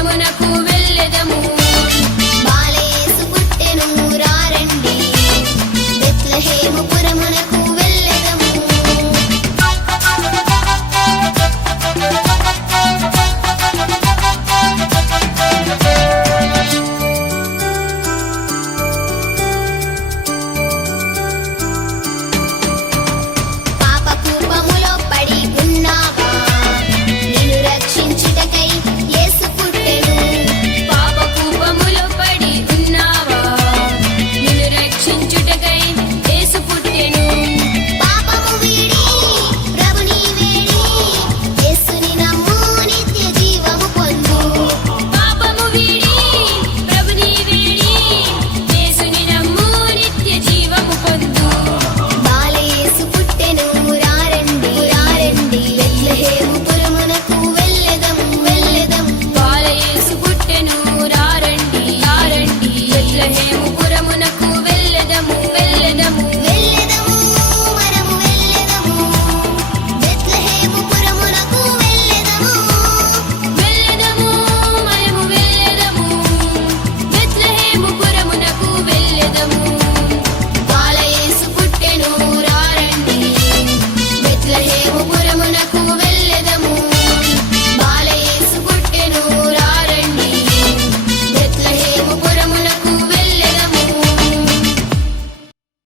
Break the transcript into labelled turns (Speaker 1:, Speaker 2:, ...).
Speaker 1: దేశమునకు వెళ్ళెదము.